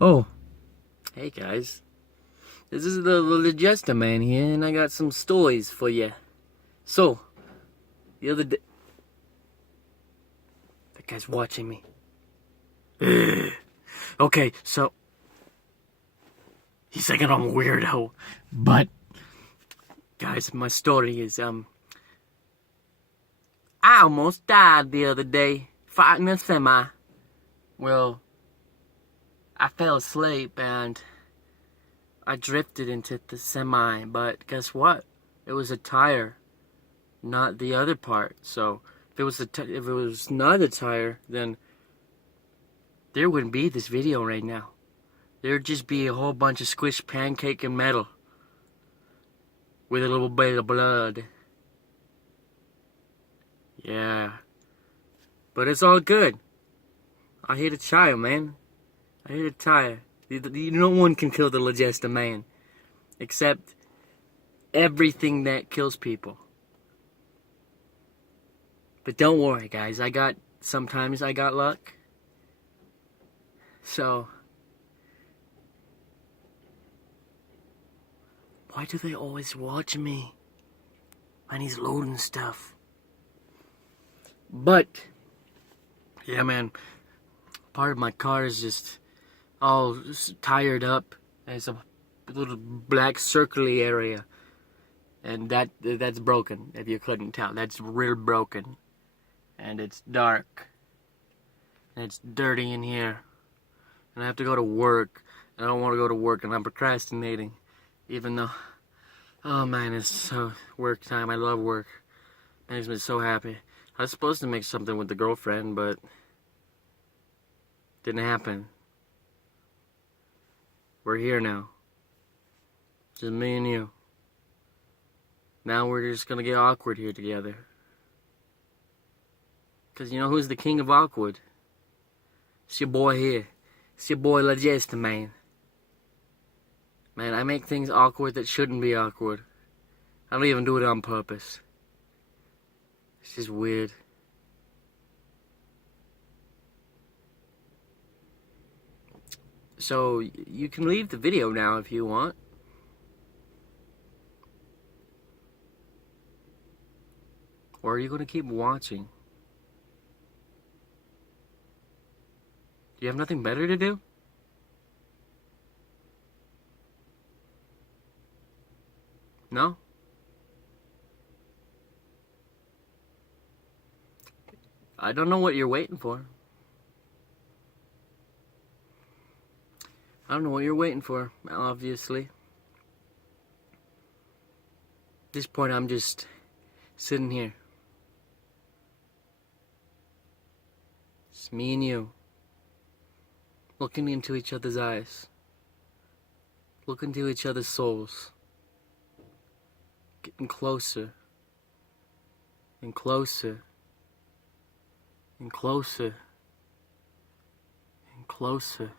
Oh, hey guys. This is the Lej3ster man here, and I got some stories for you. So, the other day... That guy's watching me. Okay, so... He's thinking I'm a weirdo. But, guys, my story is, I almost died the other day, fighting a semi. Well, I fell asleep and I drifted into the semi, but guess what? It was a tire, not the other part. So if it was not a tire, then there wouldn't be this video right now. There'd just be a whole bunch of squished pancake and metal with a little bit of blood. Yeah, but it's all good. I hit a tire, man. I hit a tire. No one can kill the Lej3ster man, except everything that kills people. But don't worry, guys. Sometimes I got luck. So, why do they always watch me when he's loading stuff? But, yeah, man, part of my car is just all tired up. There's a little black circly area, and that's broken, if you couldn't tell. That's real broken, and it's dark, and it's dirty in here, and I have to go to work. I don't want to go to work, and I'm procrastinating, even though, oh man, it's so work time. I love work. It makes me so happy. I was supposed to make something with the girlfriend, but didn't happen. We're here now. Just me and you. Now we're just gonna get awkward here together. Cause you know who's the king of awkward? It's your boy here. It's your boy Lej3ster, man. Man, I make things awkward that shouldn't be awkward. I don't even do it on purpose. It's just weird. So, you can leave the video now if you want. Or are you going to keep watching? Do you have nothing better to do? No? I don't know what you're waiting for. I don't know what you're waiting for, obviously. At this point, I'm just sitting here. It's me and you. Looking into each other's eyes. Looking into each other's souls. Getting closer. And closer. And closer. And closer.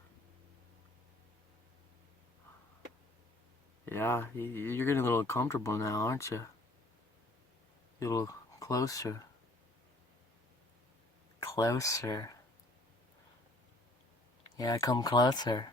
Yeah, you're getting a little comfortable now, aren't you? A little closer. Closer. Yeah, come closer.